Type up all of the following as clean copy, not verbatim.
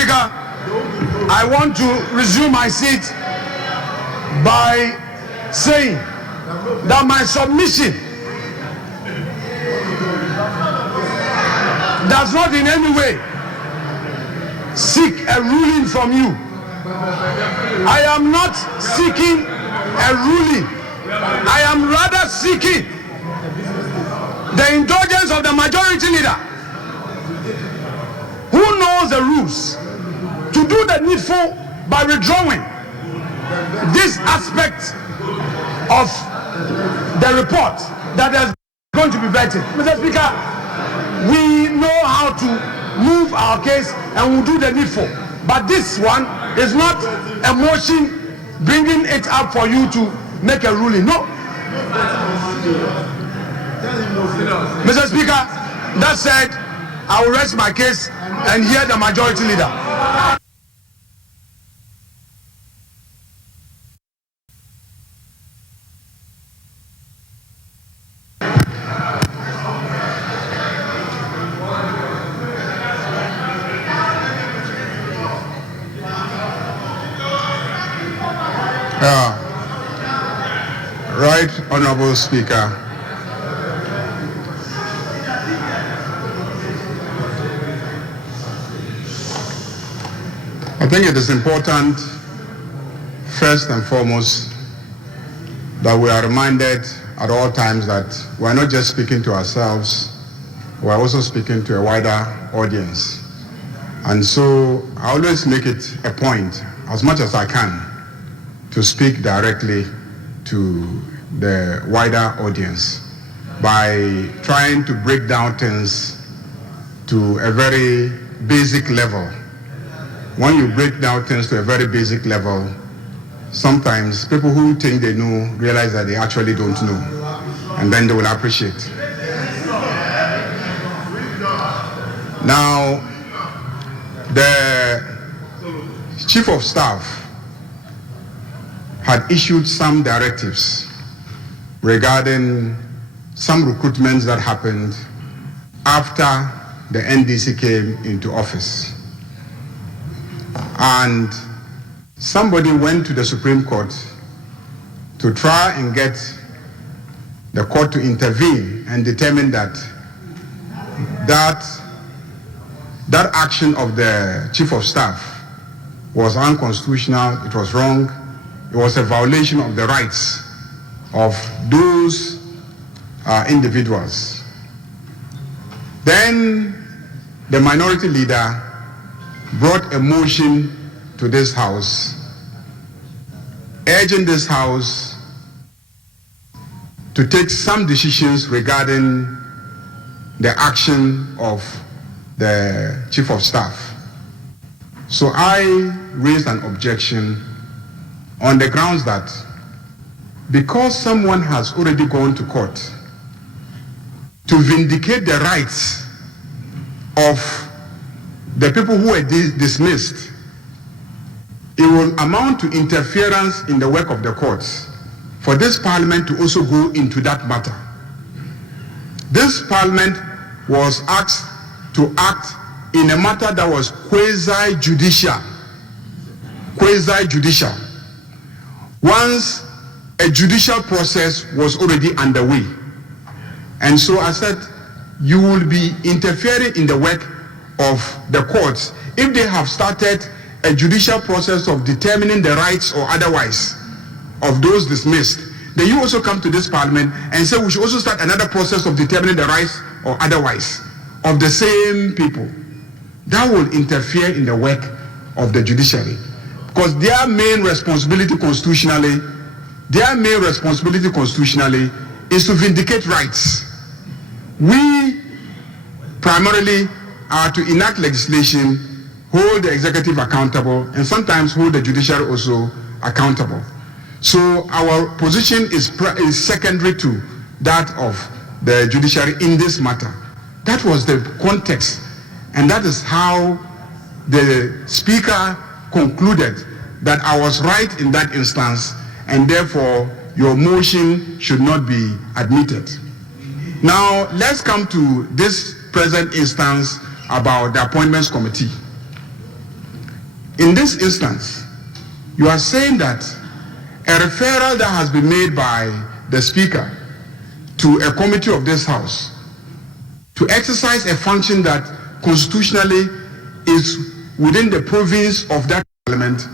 Speaker, I want to resume my seat by saying that my submission does not in any way seek a ruling from you. I am not seeking a ruling. I am rather seeking the indulgence of the majority leader, who knows the rules, to do the needful by withdrawing this aspect of the report that is going to be vetted. Mr. Speaker, we know how to move our case and we'll do the needful. But this one is not a motion bringing it up for you to make a ruling. No. Mr. Speaker, that said, I will rest my case and hear the majority leader. Right, Honorable Speaker. I think it is important, first and foremost, that we are reminded at all times that we are not just speaking to ourselves, we are also speaking to a wider audience. And so I always make it a point, as much as I can, to speak directly to the wider audience by trying to break down things to a very basic level. When you break down things to a very basic level, sometimes people who think they know realize that they actually don't know, and then they will appreciate. Now, the Chief of Staff had issued some directives regarding some recruitments that happened after the NDC came into office. And somebody went to the Supreme Court to try and get the court to intervene and determine that that action of the Chief of Staff was unconstitutional, it was wrong, it was a violation of the rights of those individuals. Then the minority leader brought a motion to this House, urging this House to take some decisions regarding the action of the Chief of Staff. So I raised an objection on the grounds that because someone has already gone to court to vindicate the rights of the people who were dismissed, it will amount to interference in the work of the courts for this Parliament to also go into that matter. This Parliament was asked to act in a matter that was quasi-judicial. Quasi-judicial. Once a judicial process was already underway. And so I said, you will be interfering in the work of the courts if they have started a judicial process of determining the rights or otherwise of those dismissed. Then you also come to this Parliament and say we should also start another process of determining the rights or otherwise of the same people. That will interfere in the work of the judiciary, because their main responsibility constitutionally is to vindicate rights. We primarily are to enact legislation, hold the executive accountable, and sometimes hold the judiciary also accountable. So our position is secondary to that of the judiciary in this matter. That was the context, and that is how the Speaker concluded that I was right in that instance, and therefore your motion should not be admitted. Now let's come to this present instance about the Appointments Committee. in this instance, you are saying that a referral that has been made by the Speaker to a committee of this House to exercise a function that constitutionally is within the province of that Parliament,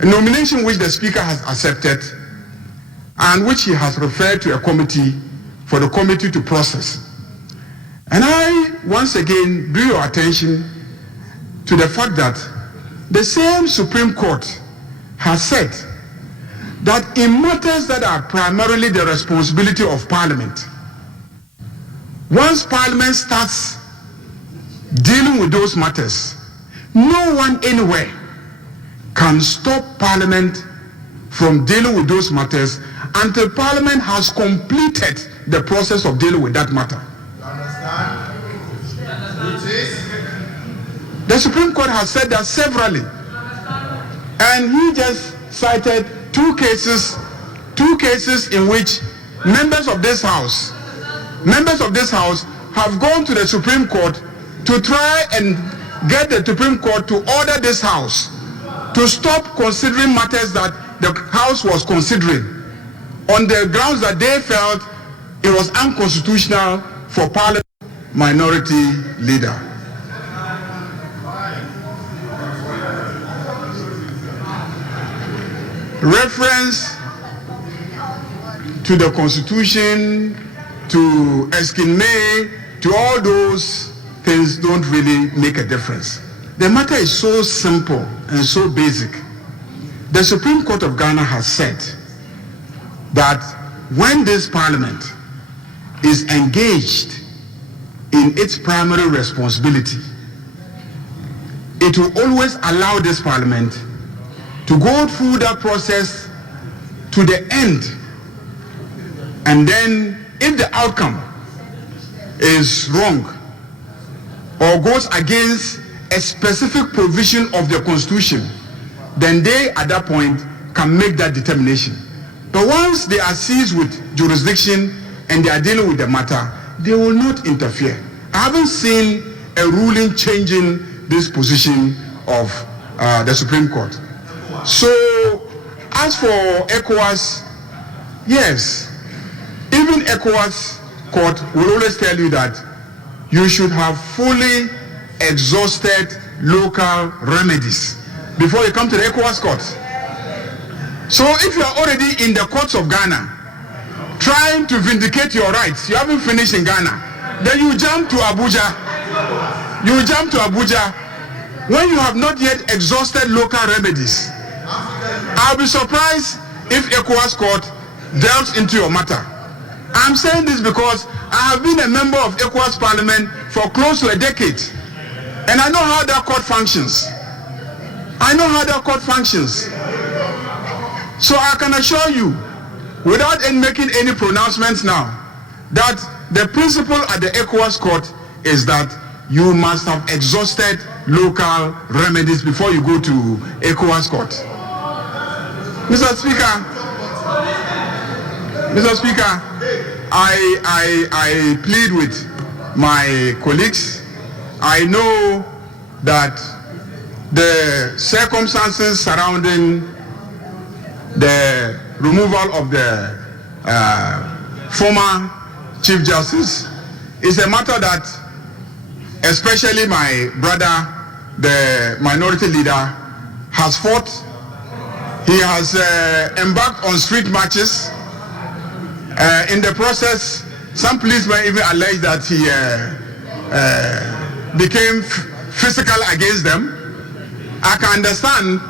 a nomination which the Speaker has accepted and which he has referred to a committee for the committee to process. And I once again drew your attention to the fact that the same Supreme Court has said that in matters that are primarily the responsibility of Parliament, once Parliament starts dealing with those matters, no one anywhere can stop Parliament from dealing with those matters until Parliament has completed the process of dealing with that matter. You understand? The Supreme Court has said that severally, and he just cited two cases in which members of this House have gone to the Supreme Court to try and get the Supreme Court to order this House to stop considering matters that the House was considering on the grounds that they felt it was unconstitutional for Parliament minority leader. Reference to the Constitution, to Eskin May, to all those things don't really make a difference. The matter is so simple and so basic. The Supreme Court of Ghana has said that when this Parliament is engaged in its primary responsibility, it will always allow this Parliament to go through that process to the end. And then if the outcome is wrong or goes against a specific provision of the Constitution, then they at that point can make that determination. But once they are seized with jurisdiction and they are dealing with the matter, they will not interfere. I haven't seen a ruling changing this position of the Supreme Court. So, as for ECOWAS, yes, even ECOWAS court will always tell you that you should have fully exhausted local remedies before you come to the ECOWAS court. So if you are already in the courts of Ghana trying to vindicate your rights, you haven't finished in Ghana, then you jump to Abuja. You jump to Abuja when you have not yet exhausted local remedies. I'll be surprised if ECOWAS court delves into your matter. I'm saying this because I have been a member of ECOWAS Parliament for close to a decade, and I know how that court functions. So I can assure you, without making any pronouncements now, that the principle at the ECOWAS court is that you must have exhausted local remedies before you go to ECOWAS court. Mr. Speaker, I plead with my colleagues. I know that the circumstances surrounding the removal of the former Chief Justice is a matter that especially my brother, the minority leader, has fought. He has embarked on street marches. In the process, some policemen even alleged that he became physical against them. I can understand.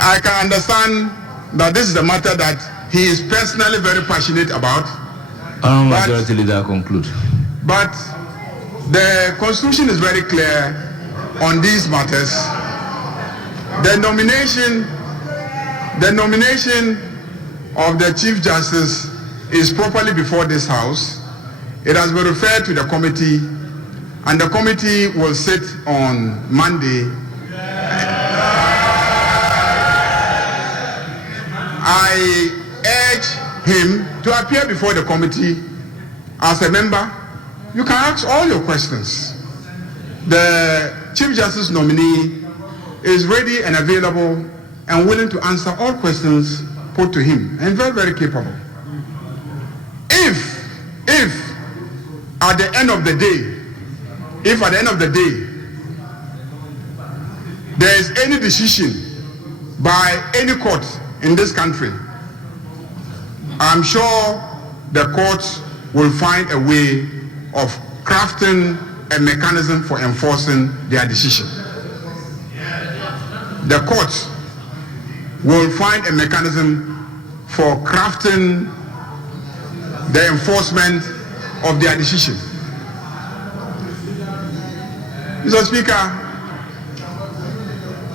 I can understand that this is a matter that he is personally very passionate about. Majority Leader, conclude. But the Constitution is very clear on these matters. The nomination of the Chief Justice is properly before this House. It has been referred to the committee, and the committee will sit on Monday. I urge him to appear before the committee as a member, you can ask all your questions. The Chief Justice nominee is ready and available and willing to answer all questions put to him, and very, very capable. If at the end of the day, there is any decision by any court in this country, I'm sure the court will find a way of crafting a mechanism for enforcing their decision. The court will find a mechanism for crafting the enforcement of their decision. Mr. Speaker,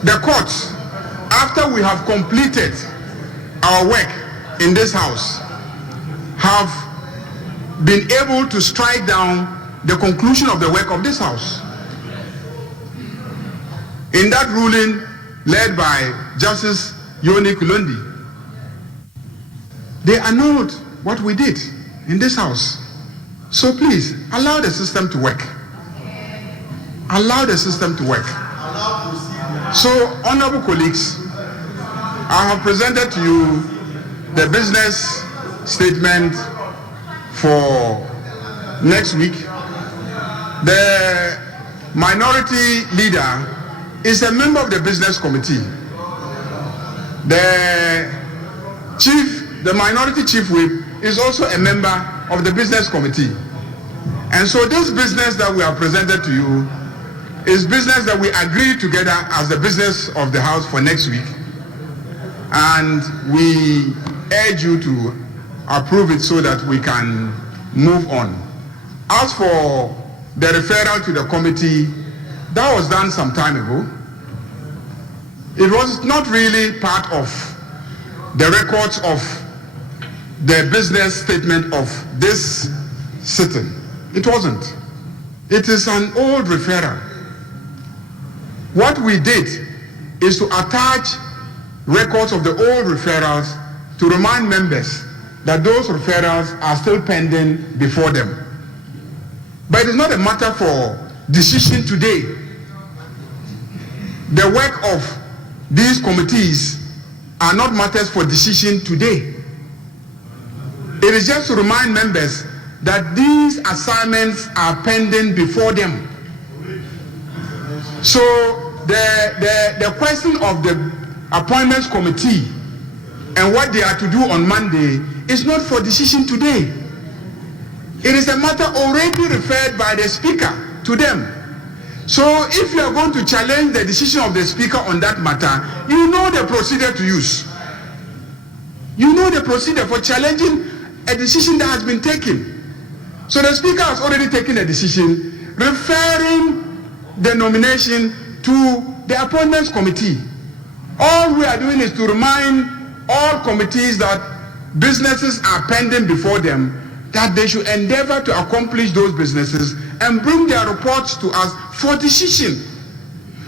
the courts, after we have completed our work in this House, have been able to strike down the conclusion of the work of this House. In that ruling led by Justice Yoni Kulondi, they annulled what we did in this House. So please, allow the system to work. Allow the system to work. So, honorable colleagues, I have presented to you the business statement for next week. The minority leader is a member of the business committee. The minority chief whip is also a member of the business committee. And so this business that we have presented to you is business that we agreed together as the business of the House for next week. And we urge you to approve it so that we can move on. As for the referral to the committee, that was done some time ago. It was not really part of the records of the business statement of this sitting. It wasn't. It is an old referral. What we did is to attach records of the old referrals to remind members that those referrals are still pending before them. But it is not a matter for decision today. The work of these committees are not matters for decision today. It is just to remind members that these assignments are pending before them. So the question of the appointments committee and what they are to do on Monday is not for decision today. It is a matter already referred by the speaker to them. So if you are going to challenge the decision of the speaker on that matter, you know the procedure to use. You know the procedure for challenging a decision that has been taken. So the speaker has already taken a decision referring the nomination to the appointments committee. All we are doing is to remind all committees that businesses are pending before them, that they should endeavor to accomplish those businesses and bring their reports to us for decision.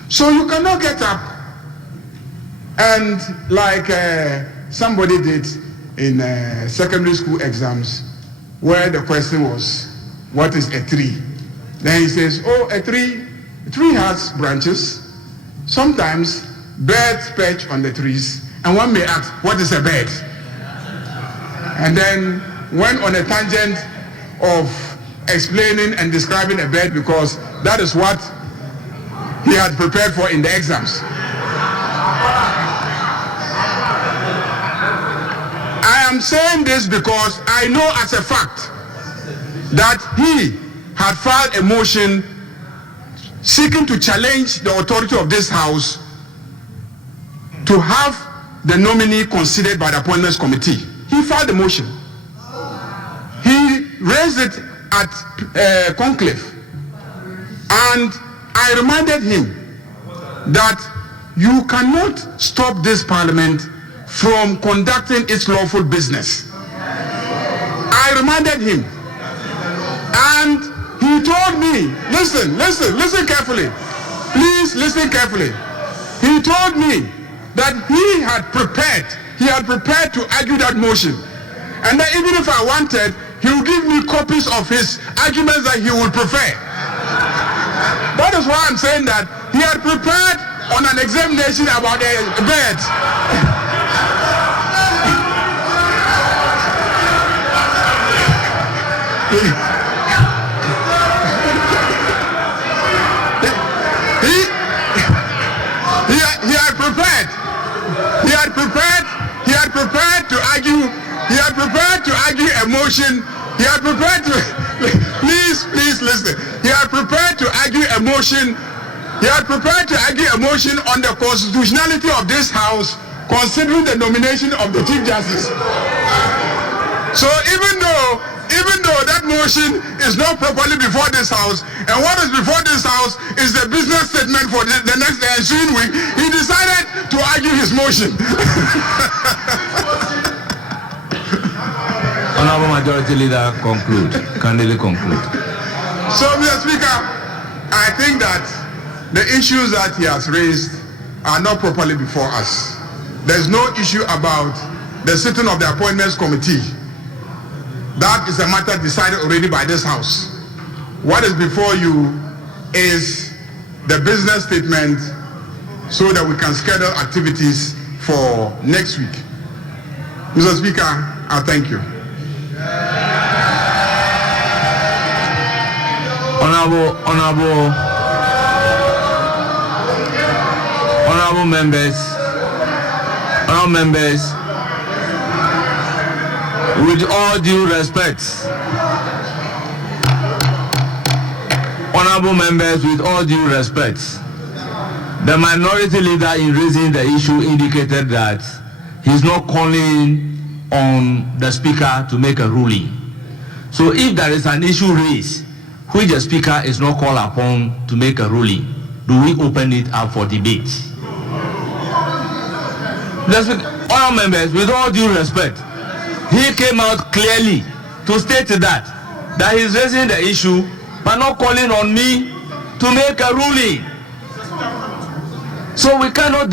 So you cannot get up and like somebody did in secondary school exams, where the question was, what is a tree? Then he says, oh, a tree has branches. Sometimes birds perch on the trees, and one may ask, what is a bird? And then went on a tangent of explaining and describing a bird because that is what he had prepared for in the exams. I am saying this because I know as a fact that he had filed a motion seeking to challenge the authority of this House to have the nominee considered by the appointments committee. He filed a motion. He raised it at conclave, and I reminded him that you cannot stop this parliament from conducting its lawful business. I reminded him, and he told me, listen carefully, please listen carefully. He told me that he had prepared to argue that motion, and that even if I wanted, he will give me copies of his arguments that he would prefer. That is why I'm saying that he had prepared on an examination about the birds. A motion. He had prepared to please listen. He had prepared to argue a motion. He had prepared to argue a motion on the constitutionality of this house, considering the nomination of the Chief Justice. So even though that motion is not properly before this house, and what is before this house is the business statement for the ensuing week, he decided to argue his motion. Honorable Majority Leader, conclude. Kindly conclude. So, Mr. Speaker, I think that the issues that he has raised are not properly before us. There's no issue about the sitting of the Appointments Committee. That is a matter decided already by this House. What is before you is the business statement so that we can schedule activities for next week. Mr. Speaker, I thank you. Honorable members, with all due respect, honorable members, with all due respect, the minority leader in raising the issue indicated that he's not calling on the speaker to make a ruling. So if there is an issue raised which the speaker is not called upon to make a ruling, do we open it up for debate? Honourable members, with all due respect, he came out clearly to state that he's raising the issue but not calling on me to make a ruling. So we cannot